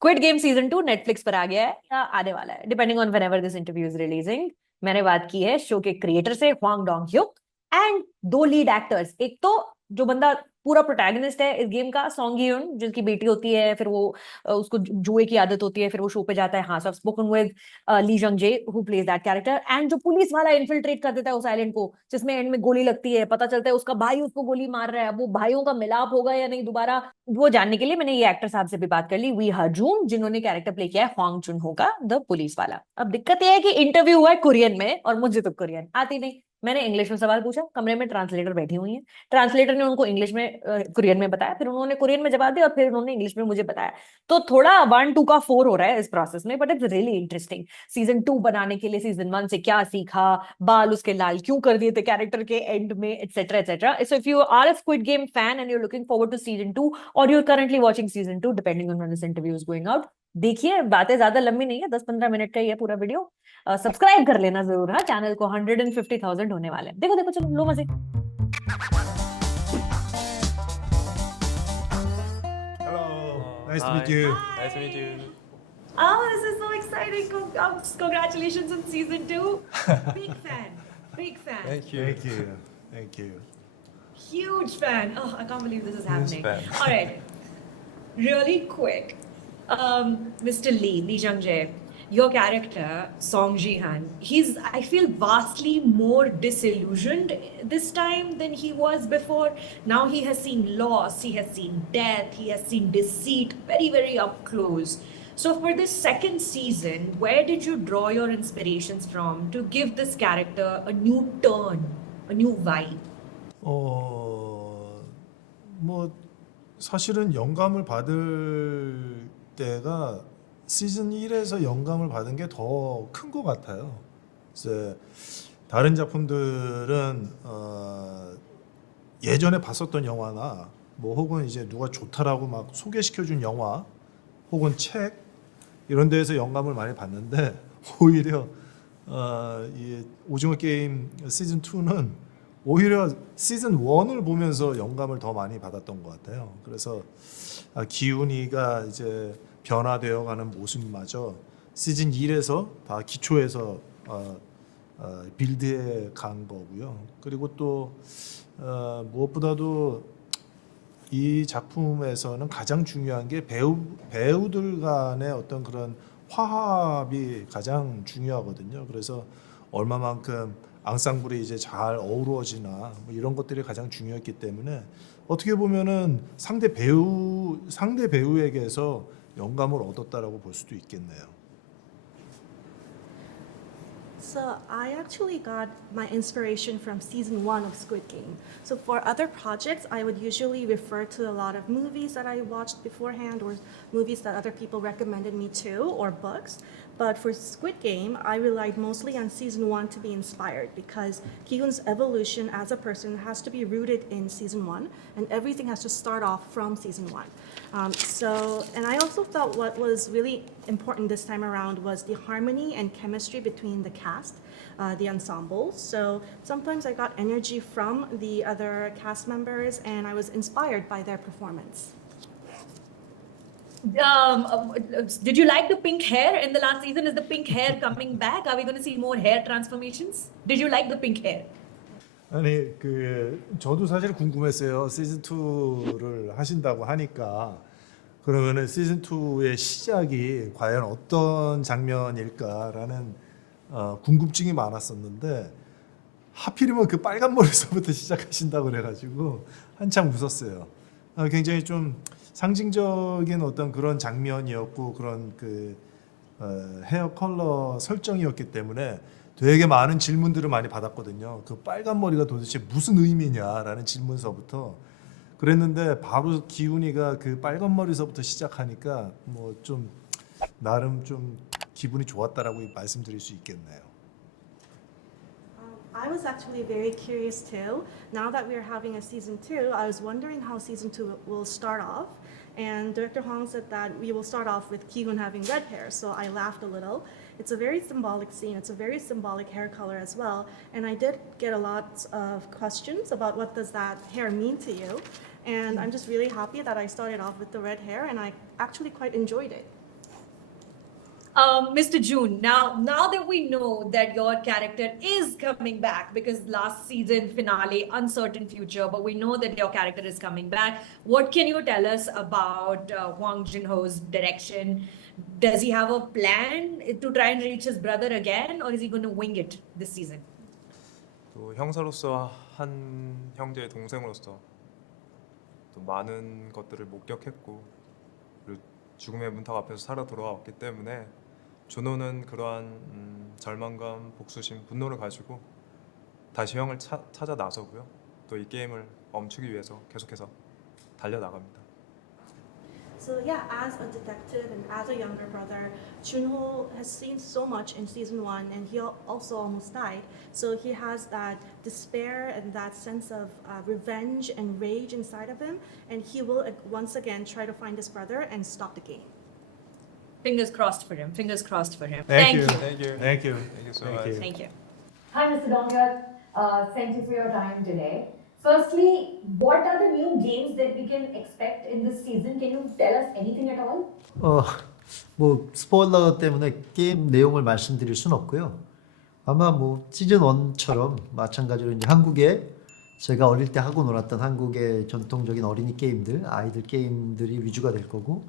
Squid game season 2 Netflix पर आ गया है या आने वाला है, depending on whenever this interview is releasing. मैंने बात की है शो के क्रिएटर से, ह्वांग डोंग ह्युक, एंड दो लीड एक्टर्स। एक तो जो बंदा पूरा प्रोटैगनिस्ट है इस गेम का, सॉन्ग यून, जिनकी बेटी होती है, फिर वो उसको जुए की आदत होती है, फिर वो शो पे जाता है। हाँ, सो I spoken with Lee Jung Jae who plays that character. And जो पुलिस वाला इन्फिल्ट्रेट कर देता है उस आइलैंड को, जिसमें एंड में गोली लगती है, पता चलता है उसका भाई उसको गोली मार रहा है। वो भाइयों का मिलाप होगा या नहीं दोबारा, वो जानने के लिए मैंने ये एक्टर साहब से भी बात कर ली, वी हजूम, जिन्होंने कैरेक्टर प्ले किया है ह्वांग चुन हो का, द पुलिस वाला। अब दिक्कत यह है कि इंटरव्यू हुआ है कुरियन में और मुझे तो कुरियन आती नहीं। मैंने इंग्लिश में सवाल पूछा, कमरे में ट्रांसलेटर बैठी हुई है, ट्रांसलेटर ने उनको इंग्लिश में कुरियन में बताया, फिर उन्होंने कुरियन में जवाब दिया और फिर उन्होंने इंग्लिश में मुझे बताया। तो थोड़ा 1 2 का 4 हो रहा है इस प्रोसेस में, but it's really interesting. Season 2 बनाने के लिए सीजन 1 से क्या सीखा, बाल उसके लाल क्यों कर दिए थे कैरेक्टर के एंड में, etcetera etcetera. So if you are a squid game fan and you looking forward to season 2 और you're currently watching season 2 depending on when this interview is going out, देखिए। बातें ज्यादा लंबी नहीं है, 10 15 मिनट का ही है पूरा वीडियो। सब्सक्राइब कर लेना जरूर, हाँ, चैनल को 150,000 होने वाले हैं। देखो देखो, चलो लो मजे। Hello. Nice to Hi. meet you. Nice to meet you. Oh, this is so exciting. Congratulations on season 2. Big fan. Big fan. Thank you. Thank you. Thank you. Huge fan. Oh, I can't believe this is happening. fan. All right. Really quick. Mr. Lee Jung-jae, your character, Song Ji-han, he's, I feel, vastly more disillusioned this time than he was before. Now he has seen loss, he has seen death, he has seen deceit very, very up close. So for this second season, where did you draw your inspirations from to give this character a new turn, a new vibe? 뭐 사실은 영감을 받을 때가 시즌 1에서 영감을 받은 게 더 큰 것 같아요. 이제 다른 작품들은 예전에 봤었던 영화나 뭐 혹은 이제 누가 좋다라고 막 소개시켜준 영화 혹은 책 이런 데에서 영감을 많이 받는데 오히려 이 오징어 게임 시즌 2는 오히려 시즌 1을 보면서 영감을 더 많이 받았던 것 같아요. 그래서 기훈이가 이제 변화되어가는 모습마저 시즌 1에서 다 기초에서 빌드해 간 거고요. 그리고 또 무엇보다도 이 작품에서는 가장 중요한 게 배우들 간의 어떤 그런 화합이 가장 중요하거든요. 그래서 얼마만큼 앙상블이 이제 잘 어우러지나 뭐 이런 것들이 가장 중요했기 때문에 어떻게 보면은 상대 배우에게서 영감을 얻었다라고 볼 수도 있겠네요. So I actually got my inspiration from season 1 of Squid Game. So for other projects, I would usually refer to a lot of movies that I watched beforehand or movies that other people recommended me to or books. But for Squid Game, I relied mostly on season 1 to be inspired because Ki-hoon's evolution as a person has to be rooted in season 1 and everything has to start off from season 1. And I also thought what was really important this time around was the harmony and chemistry between the cast, the ensemble. So sometimes I got energy from the other cast members and I was inspired by their performance. Did you like the pink hair in the last season? Is the pink hair coming back? Are we going to see more hair transformations? Did you like the pink hair? 아니 저도 사실 궁금했어요. 시즌 2를 하신다고 하니까 그러면은 시즌 2의 시작이 과연 어떤 장면일까라는 궁금증이 많았었는데 하필이면 그 빨간 머리서부터 시작하신다고 그래가지고 한참 웃었어요. 굉장히 좀 상징적인 어떤 그런 장면이었고 그런 그 헤어 컬러 설정이었기 때문에 되게 많은 질문들을 많이 받았거든요. 그 빨간 머리가 도대체 무슨 의미냐라는 질문서부터 그랬는데 바로 기훈이가 그 빨간 머리서부터 시작하니까 뭐 좀 나름 좀 기분이 좋았다라고 말씀드릴 수 있겠네요. I was actually very curious too. Now that we're having a season 2, I was wondering how season 2 will start off. And Director Hong said that we will start off with Ki-hoon having red hair, so I laughed a little. It's a very symbolic scene. It's a very symbolic hair color as well. And I did get a lot of questions about what does that hair mean to you. And I'm just really happy that I started off with the red hair and I actually quite enjoyed it. Mr. June, now that we know that your character is coming back, because last season finale, uncertain future, but we know that your character is coming back. What can you tell us about Hwang Jin-ho's direction? Does he have a plan to try and reach his brother again, or is he going to wing it this season? 또 형사로서 한 형제의 동생으로서 또 많은 것들을 목격했고 그리고 죽음의 문턱 앞에서 살아 돌아왔기 때문에 준호는 그러한 절망감, 복수심, 분노를 가지고 다시 형을 찾아 나서고요. 또 이 게임을 멈추기 위해서 계속해서 달려나갑니다. So yeah, as a detective and as a younger brother, Junho has seen so much in season 1, and he also almost died. So he has that despair and that sense of revenge and rage inside of him, and he will once again try to find his brother and stop the game. Fingers crossed for him. Fingers crossed for him. Thank you. Thank you. Thank you. Thank you so Thank much. you. Thank you. Hi, Mr. Donghyuk. Thank you for your time today. Firstly, what are the new games that we can expect in this season? Can you tell us anything at all? 뭐 스포일러 때문에 게임 내용을 말씀드릴 순 없고요. 아마 뭐 시즌 1처럼 마찬가지로 이제 한국에 제가 어릴 때 하고 놀았던 한국의 전통적인 어린이 게임들, 아이들 게임들이 위주가 될 거고,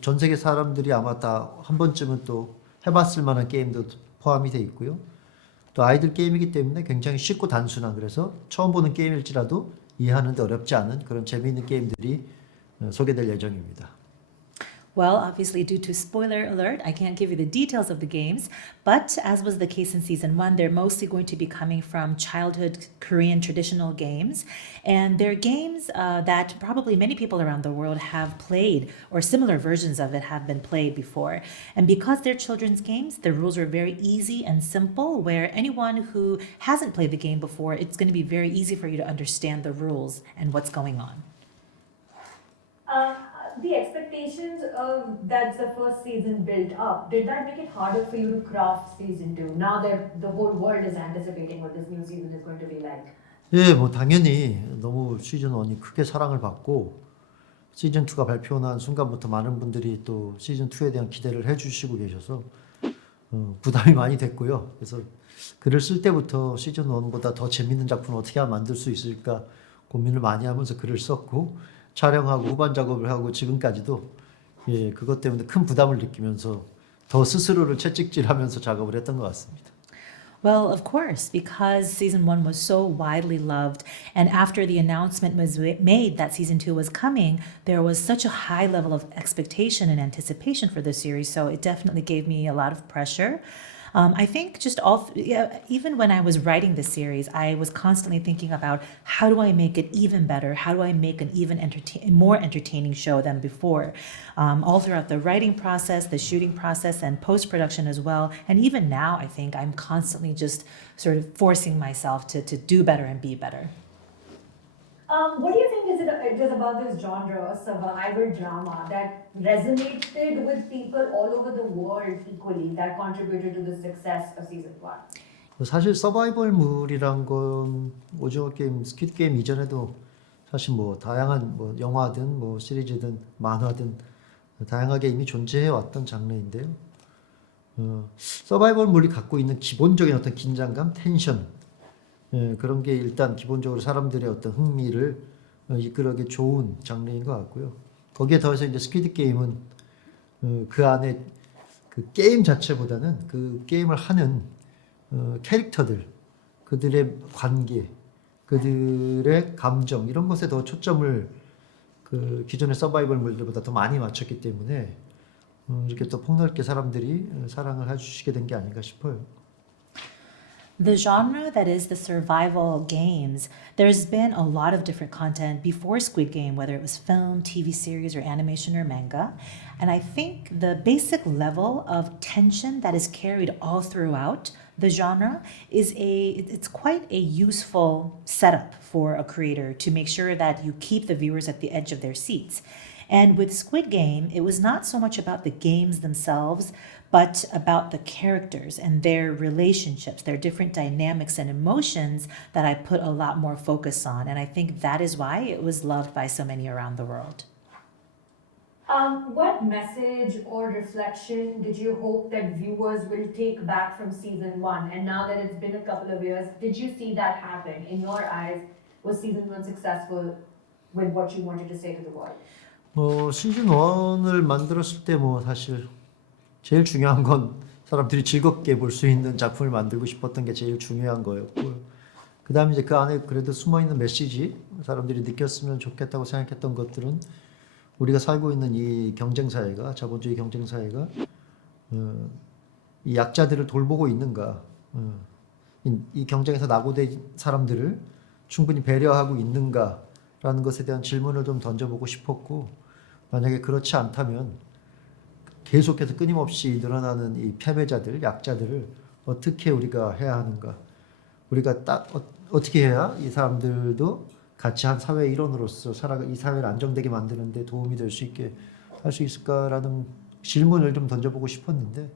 전 세계 사람들이 아마 다 한 번쯤은 또 해봤을 만한 게임도 포함이 돼 있고요. 또 아이들 게임이기 때문에 굉장히 쉽고 단순한, 그래서 처음 보는 게임일지라도 이해하는데 어렵지 않은 그런 재미있는 게임들이 소개될 예정입니다. Well, obviously, due to spoiler alert, I can't give you the details of the games, but as was the case in season 1, they're mostly going to be coming from childhood Korean traditional games, and they're games that probably many people around the world have played, or similar versions of it have been played before. And because they're children's games, the rules are very easy and simple, where anyone who hasn't played the game before, it's going to be very easy for you to understand the rules and what's going on. The expectations of that the first season built up, did that make it harder for you to craft season 2? Now that the whole world is anticipating what this new season is going to be like. 예, 뭐 당연히 너무 시즌 1이 크게 사랑을 받고 시즌 2가 발표난 순간부터 많은 분들이 또 시즌 2에 대한 기대를 해주시고 계셔서 부담이 많이 됐고요. 그래서 글을 쓸 때부터 시즌 1보다 더 재밌는 작품을 어떻게 하면 만들 수 있을까 고민을 많이 하면서 글을 썼고, 촬영하고 후반 작업을 하고 지금까지도 그것 때문에 큰 부담을 느끼면서 더 스스로를 채찍질하면서 작업을 했던 것 같습니다. Well, of course, because season 1 was so widely loved, and after the announcement was made that season 2 was coming, there was such a high level of expectation and anticipation for the series, so it definitely gave me a lot of pressure. I think even when I was writing this series, I was constantly thinking about how do I make it even better? How do I make an even more entertaining show than before? All throughout the writing process, the shooting process, and post-production as well. And even now, I think I'm constantly just sort of forcing myself to do better and be better. What do you think it is about this genre, survival drama, that resonated with people all over the world equally, that contributed to the success of season 1? 사실 서바이벌물이란 건 오징어 게임, 스퀴드 게임 이전에도 사실 뭐 다양한 뭐 영화든 뭐 시리즈든 만화든 다양하게 이미 존재해 왔던 장르인데요. 서바이벌물이 갖고 있는 기본적인 어떤 긴장감, 텐션, 그런 게 일단 기본적으로 사람들의 어떤 흥미를 이끌어기 좋은 장르인 것 같고요. 거기에 더해서 이제 스퀴드 게임은 그 안에 그 게임 자체보다는 그 게임을 하는 캐릭터들, 그들의 관계, 그들의 감정, 이런 것에 더 초점을 그 기존의 서바이벌물들보다 더 많이 맞췄기 때문에 이렇게 또 폭넓게 사람들이 사랑을 해주시게 된 게 아닌가 싶어요. The genre that is the survival games, there's been a lot of different content before Squid Game, whether it was film, TV series, or animation or manga. And I think the basic level of tension that is carried all throughout the genre it's quite a useful setup for a creator to make sure that you keep the viewers at the edge of their seats. And with Squid Game, it was not so much about the games themselves, but about the characters and their relationships, their different dynamics and emotions that I put a lot more focus on. And I think that is why it was loved by so many around the world. What message or reflection did you hope that viewers will take back from season one? And now that it's been a couple of years, did you see that happen? In your eyes, was season one successful with what you wanted to say to the world? 시즌 1을 만들었을 때 뭐 사실 제일 중요한 건 사람들이 즐겁게 볼 수 있는 작품을 만들고 싶었던 게 제일 중요한 거였고요. 그 다음에 이제 그 안에 그래도 숨어있는 메시지, 사람들이 느꼈으면 좋겠다고 생각했던 것들은 우리가 살고 있는 이 경쟁사회가, 자본주의 경쟁사회가 이 약자들을 돌보고 있는가, 이 경쟁에서 낙오된 사람들을 충분히 배려하고 있는가라는 것에 대한 질문을 좀 던져보고 싶었고, 만약에 그렇지 않다면 계속해서 끊임없이 늘어나는 이 패배자들, 약자들을 어떻게 우리가 해야 하는가, 우리가 어떻게 해야 이 사람들도 같이 한 사회 일원으로서 이 사회를 안정되게 만드는 데 도움이 될 수 있게 할 수 있을까라는 질문을 좀 던져보고 싶었는데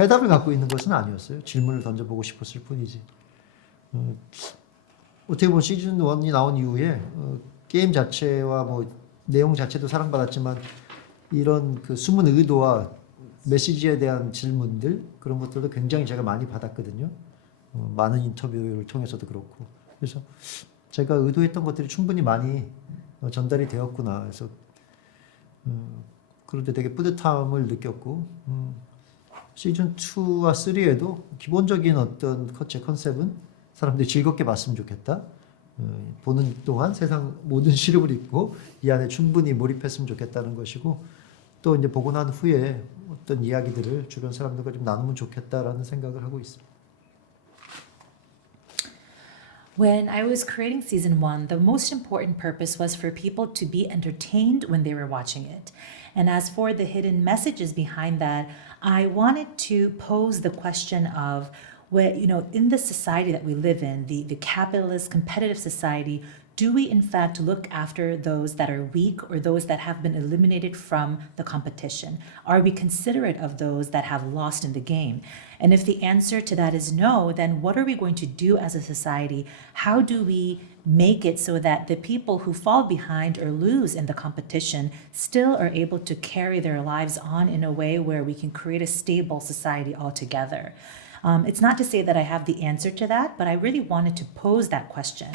해답을 갖고 있는 것은 아니었어요. 질문을 던져보고 싶었을 뿐이지. 어떻게 보면 시즌 1이 나온 이후에 게임 자체와 뭐 내용 자체도 사랑받았지만 이런 그 숨은 의도와 메시지에 대한 질문들, 그런 것들도 굉장히 제가 많이 받았거든요. 많은 인터뷰를 통해서도 그렇고. 그래서 제가 의도했던 것들이 충분히 많이 전달이 되었구나. 그래서 그런데 되게 뿌듯함을 느꼈고, 시즌 2와 3에도 기본적인 어떤 제 컨셉은 사람들이 즐겁게 봤으면 좋겠다. 보는 동안 세상 모든 시름을 잊고 이 안에 충분히 몰입했으면 좋겠다는 것이고, 또 이제 보고 난 후에 어떤 이야기들을 주변 사람들과 좀 나누면 좋겠다라는 생각을 하고 있습니다. When I was creating season 1, the most important purpose was for people to be entertained when they were watching it. And as for the hidden messages behind that, I wanted to pose the question of, in the society that we live in, the capitalist, competitive society, do we in fact look after those that are weak or those that have been eliminated from the competition? Are we considerate of those that have lost in the game? And if the answer to that is no, then what are we going to do as a society? How do we make it so that the people who fall behind or lose in the competition still are able to carry their lives on in a way where we can create a stable society altogether? It's not to say that I have the answer to that, but I really wanted to pose that question.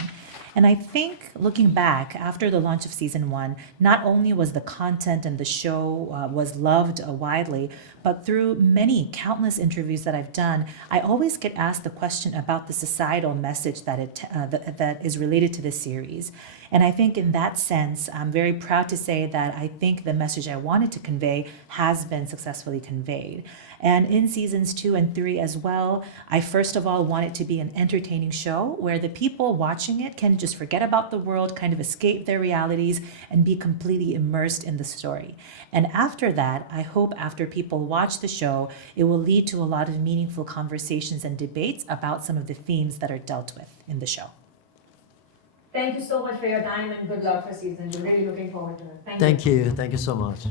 And I think looking back after the launch of season 1, not only was the content and the show was loved widely, but through many countless interviews that I've done, I always get asked the question about the societal message that is related to this series. And I think in that sense, I'm very proud to say that I think the message I wanted to convey has been successfully conveyed. And in seasons 2 and 3 as well, I first of all want it to be an entertaining show where the people watching it can just forget about the world, kind of escape their realities, and be completely immersed in the story. And after that, I hope after people watch the show, it will lead to a lot of meaningful conversations and debates about some of the themes that are dealt with in the show. Thank you so much for your time and good luck for season 2. Really looking forward to it. Thank you so much.